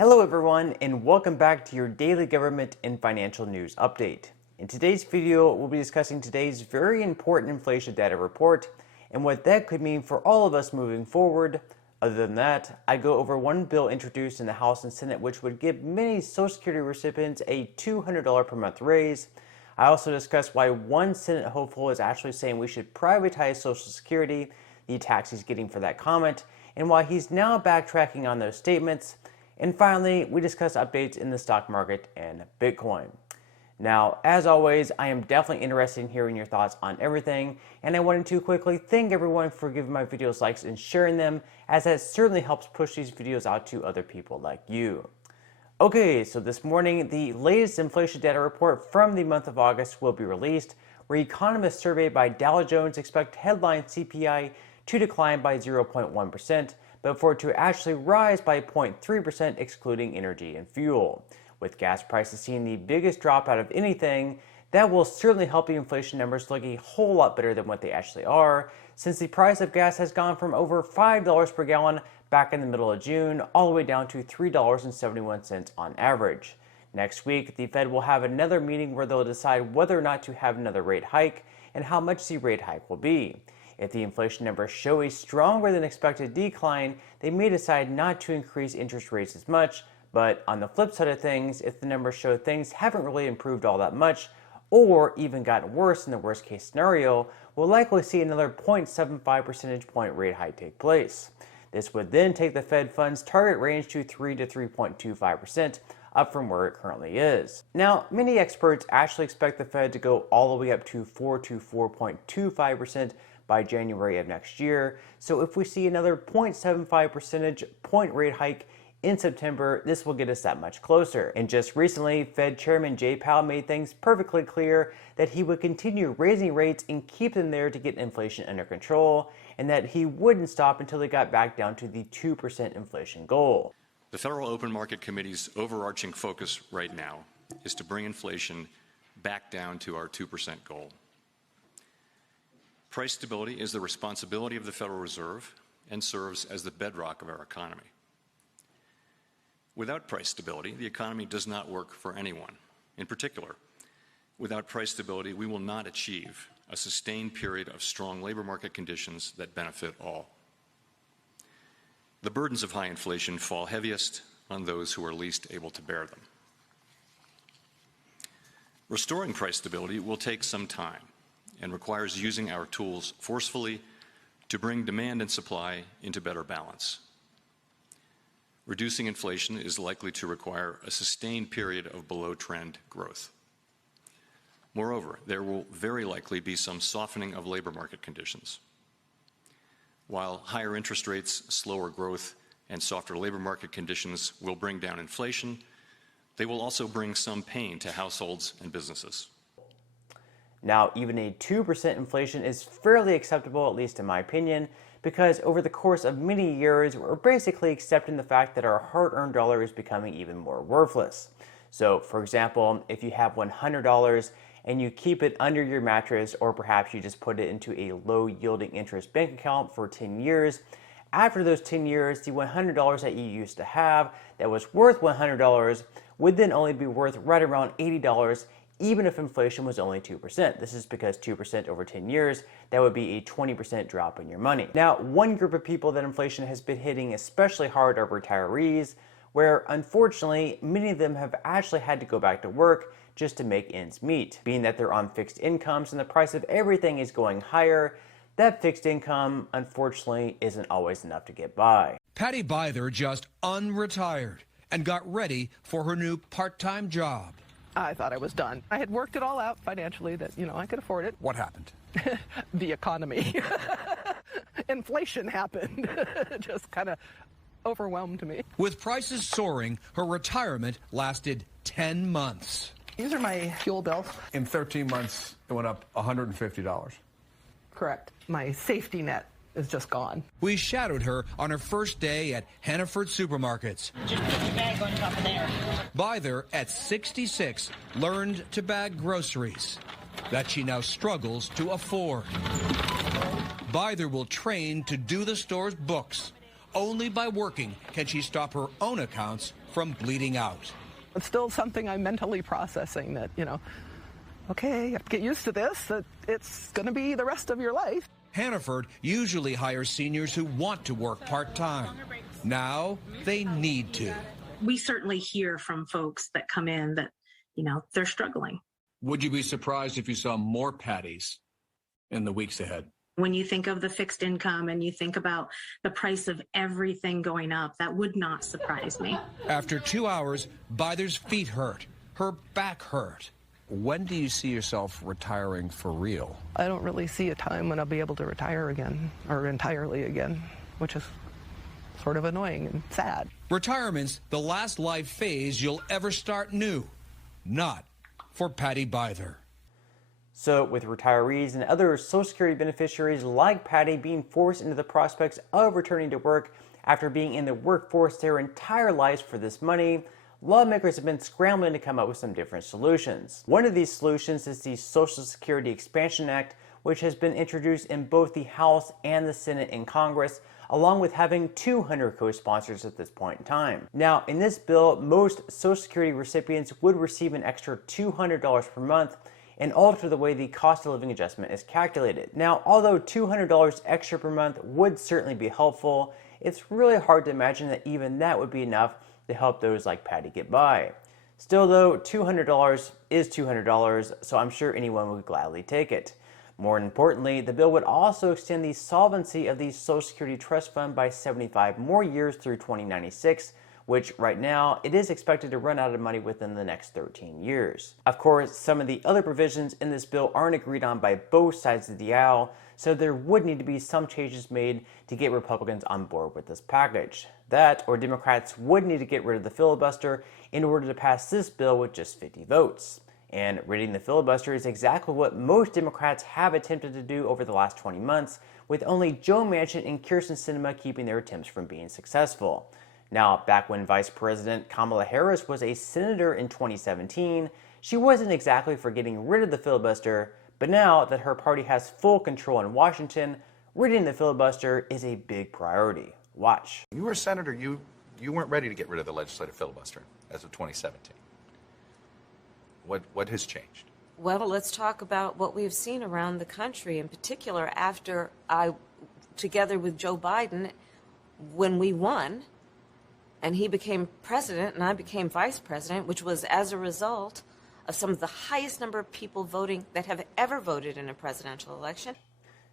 Hello everyone, and welcome back to your daily government and financial news update. In today's video, we'll be discussing today's very important inflation data report and what that could mean for all of us moving forward. Other than that, I go over one bill introduced in the House and Senate which would give many Social Security recipients a $200 per month raise. I also discuss why one Senate hopeful is actually saying we should privatize Social Security, the attacks he's getting for that comment, and why he's now backtracking on those statements. And finally, we discuss updates in the stock market and Bitcoin. Now, as always, I am definitely interested in hearing your thoughts on everything, and I wanted to quickly thank everyone for giving my videos likes and sharing them, as that certainly helps push these videos out to other people like you. Okay, so this morning, the latest inflation data report from the month of August will be released, where economists surveyed by Dow Jones expect headline CPI to decline by 0.1%, but for it to actually rise by 0.3% excluding energy and fuel. With gas prices seeing the biggest drop out of anything, that will certainly help the inflation numbers look a whole lot better than what they actually are, since the price of gas has gone from over $5 per gallon back in the middle of June all the way down to $3.71 on average. Next week, the Fed will have another meeting where they'll decide whether or not to have another rate hike and how much the rate hike will be. If the inflation numbers show a stronger than expected decline, they may decide not to increase interest rates as much. But on the flip side of things, if the numbers show things haven't really improved all that much, or even gotten worse in the worst case scenario, we'll likely see another 0.75 percentage point rate hike take place. This would then take the Fed funds target range to 3 to 3.25%, up from where it currently is. Now, many experts actually expect the Fed to go all the way up to 4 to 4.25% by January of next year. So if we see another 0.75 percentage point rate hike in September, this will get us that much closer. And just recently, Fed Chairman Jay Powell made things perfectly clear that he would continue raising rates and keep them there to get inflation under control, and that he wouldn't stop until they got back down to the 2% inflation goal. The Federal Open Market Committee's overarching focus right now is to bring inflation back down to our 2% goal. Price stability is the responsibility of the Federal Reserve and serves as the bedrock of our economy. Without price stability, the economy does not work for anyone. In particular, without price stability, we will not achieve a sustained period of strong labor market conditions that benefit all. The burdens of high inflation fall heaviest on those who are least able to bear them. Restoring price stability will take some time and requires using our tools forcefully to bring demand and supply into better balance. Reducing inflation is likely to require a sustained period of below-trend growth. Moreover, there will very likely be some softening of labor market conditions. While higher interest rates, slower growth, and softer labor market conditions will bring down inflation, they will also bring some pain to households and businesses. Now, even a 2% inflation is fairly acceptable, at least in my opinion, because over the course of many years, we're basically accepting the fact that our hard-earned dollar is becoming even more worthless. So, for example, if you have $100 and you keep it under your mattress, or perhaps you just put it into a low-yielding interest bank account for 10 years, after those 10 years, the $100 that you used to have that was worth $100 would then only be worth right around $80, even if inflation was only 2%. This is because 2% over 10 years, that would be a 20% drop in your money. Now, one group of people that inflation has been hitting especially hard are retirees, where unfortunately, many of them have actually had to go back to work just to make ends meet. Being that they're on fixed incomes and the price of everything is going higher, that fixed income, unfortunately, isn't always enough to get by. Patty Byther just unretired and got ready for her new part-time job. I thought I was done. I had worked it all out financially that, I could afford it. What happened? The economy. Inflation happened. Just kind of overwhelmed me. With prices soaring, her retirement lasted 10 months. These are my fuel bills. In 13 months, it went up $150. Correct. My safety net is just gone. We shadowed her on her first day at Hannaford Supermarkets. Just put your bag on top of there. Byther, at 66, learned to bag groceries that she now struggles to afford. Byther will train to do the store's books, Only by working can she stop her own accounts from bleeding out. It's still something I'm mentally processing that, okay, you have to get used to this, that it's going to be the rest of your life. Hannaford usually hires seniors who want to work part-time. Now they need to. We certainly hear from folks that come in that, they're struggling. Would you be surprised if you saw more Patties in the weeks ahead? When you think of the fixed income and you think about the price of everything going up, that would not surprise me. After 2 hours, Byther's feet hurt. Her back hurt. When do you see yourself retiring for real? I don't really see a time when I'll be able to retire again, or entirely again, which is sort of annoying and sad. Retirement's the last life phase you'll ever start new. Not for Patty Byther. So with retirees and other Social Security beneficiaries like Patty being forced into the prospects of returning to work after being in the workforce their entire lives for this money, lawmakers have been scrambling to come up with some different solutions. One of these solutions is the Social Security Expansion Act, which has been introduced in both the House and the Senate in Congress, along with having 200 co-sponsors at this point in time. Now, in this bill, most Social Security recipients would receive an extra $200 per month and alter the way the cost of living adjustment is calculated. Now, although $200 extra per month would certainly be helpful, it's really hard to imagine that even that would be enough to help those like Patty get by. Still though, $200 is $200, so I'm sure anyone would gladly take it. More importantly, the bill would also extend the solvency of the Social Security Trust Fund by 75 more years through 2096, which right now it is expected to run out of money within the next 13 years. Of course, some of the other provisions in this bill aren't agreed on by both sides of the aisle, so there would need to be some changes made to get Republicans on board with this package. That, or Democrats would need to get rid of the filibuster in order to pass this bill with just 50 votes. And ridding the filibuster is exactly what most Democrats have attempted to do over the last 20 months, with only Joe Manchin and Kyrsten Sinema keeping their attempts from being successful. Now, back when Vice President Kamala Harris was a senator in 2017, she wasn't exactly for getting rid of the filibuster, but now that her party has full control in Washington, ridding the filibuster is a big priority. Watch. You were a senator, you weren't ready to get rid of the legislative filibuster as of 2017. What has changed? Well, let's talk about what we've seen around the country, in particular after together with Joe Biden, when we won, and he became president and I became vice president, which was as a result of some of the highest number of people voting that have ever voted in a presidential election.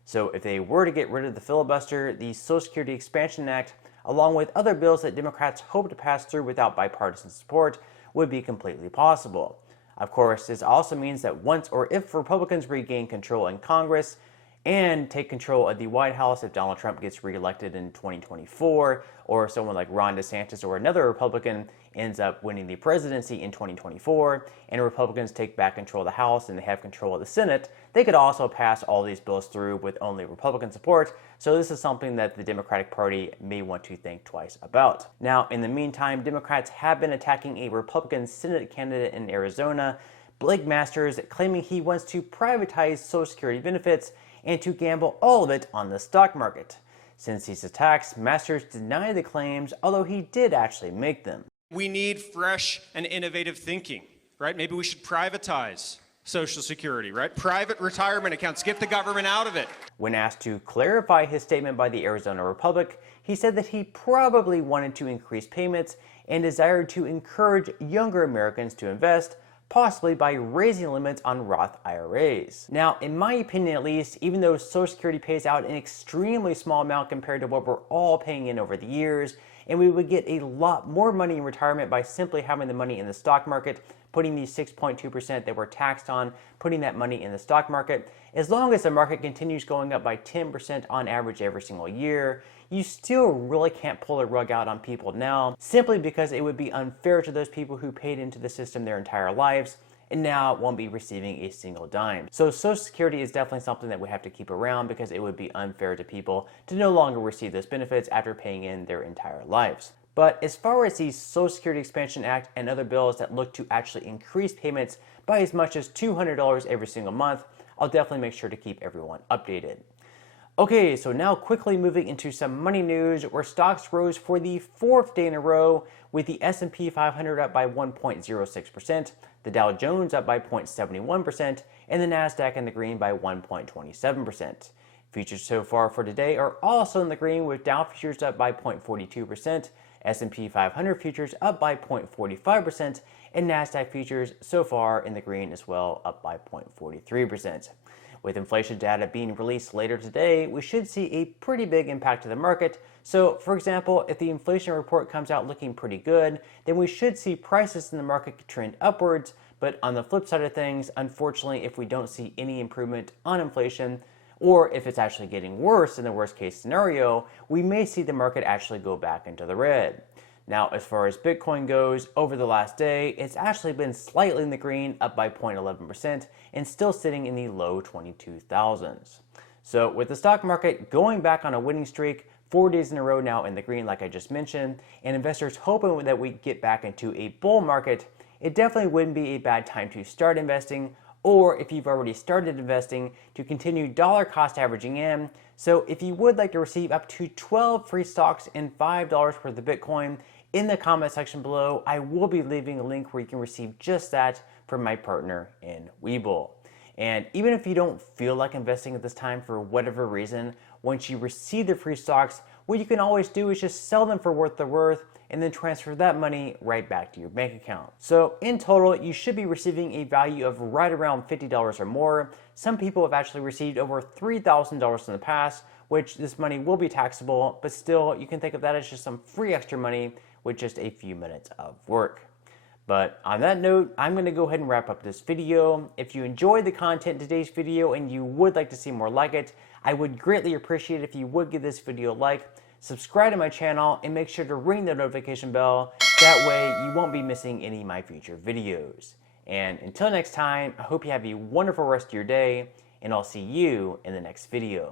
So if they were to get rid of the filibuster, the Social Security Expansion Act, along with other bills that Democrats hope to pass through without bipartisan support, would be completely possible. Of course, this also means that once or if Republicans regain control in Congress and take control of the White House if Donald Trump gets reelected in 2024, or someone like Ron DeSantis or another Republican ends up winning the presidency in 2024, and Republicans take back control of the House and they have control of the Senate, they could also pass all these bills through with only Republican support, so this is something that the Democratic Party may want to think twice about. Now, in the meantime, Democrats have been attacking a Republican Senate candidate in Arizona, Blake Masters, claiming he wants to privatize Social Security benefits and to gamble all of it on the stock market. Since these attacks, Masters denied the claims, although he did actually make them. We need fresh and innovative thinking, right? Maybe we should privatize Social Security, right? Private retirement accounts, get the government out of it. When asked to clarify his statement by the Arizona Republic, he said that he probably wanted to increase payments and desired to encourage younger Americans to invest, possibly by raising limits on Roth IRAs. Now, in my opinion at least, even though Social Security pays out an extremely small amount compared to what we're all paying in over the years, and we would get a lot more money in retirement by simply having the money in the stock market, putting the 6.2% that we're taxed on, putting that money in the stock market, as long as the market continues going up by 10% on average every single year, you still really can't pull the rug out on people now, simply because it would be unfair to those people who paid into the system their entire lives and now won't be receiving a single dime. So Social Security is definitely something that we have to keep around because it would be unfair to people to no longer receive those benefits after paying in their entire lives. But as far as the Social Security Expansion Act and other bills that look to actually increase payments by as much as $200 every single month, I'll definitely make sure to keep everyone updated. Okay, so now quickly moving into some money news where stocks rose for the 4th day in a row, with the S&P 500 up by 1.06%, the Dow Jones up by 0.71%, and the Nasdaq in the green by 1.27%. Futures so far for today are also in the green, with Dow futures up by 0.42%, S&P 500 futures up by 0.45%, and Nasdaq futures so far in the green as well, up by 0.43%. With inflation data being released later today, we should see a pretty big impact to the market. So, for example, if the inflation report comes out looking pretty good, then we should see prices in the market trend upwards. But on the flip side of things, unfortunately, if we don't see any improvement on inflation, or if it's actually getting worse in the worst case scenario, we may see the market actually go back into the red. Now, as far as Bitcoin goes, over the last day, it's actually been slightly in the green, up by 0.11%, and still sitting in the low 22,000s. So with the stock market going back on a winning streak, 4 days in a row now in the green, like I just mentioned, and investors hoping that we get back into a bull market, it definitely wouldn't be a bad time to start investing, or if you've already started investing, to continue dollar cost averaging in. So if you would like to receive up to 12 free stocks and $5 worth of Bitcoin, in the comment section below, I will be leaving a link where you can receive just that from my partner in Webull. And even if you don't feel like investing at this time for whatever reason, once you receive the free stocks, what you can always do is just sell them for what they're worth and then transfer that money right back to your bank account. So in total, you should be receiving a value of right around $50 or more. Some people have actually received over $3,000 in the past, which this money will be taxable, but still you can think of that as just some free extra money with just a few minutes of work. But on that note, I'm going to go ahead and wrap up this video. If you enjoyed the content in today's video and you would like to see more like it, I would greatly appreciate it if you would give this video a like, subscribe to my channel, and make sure to ring the notification bell. That way you won't be missing any of my future videos. And until next time, I hope you have a wonderful rest of your day, and I'll see you in the next video.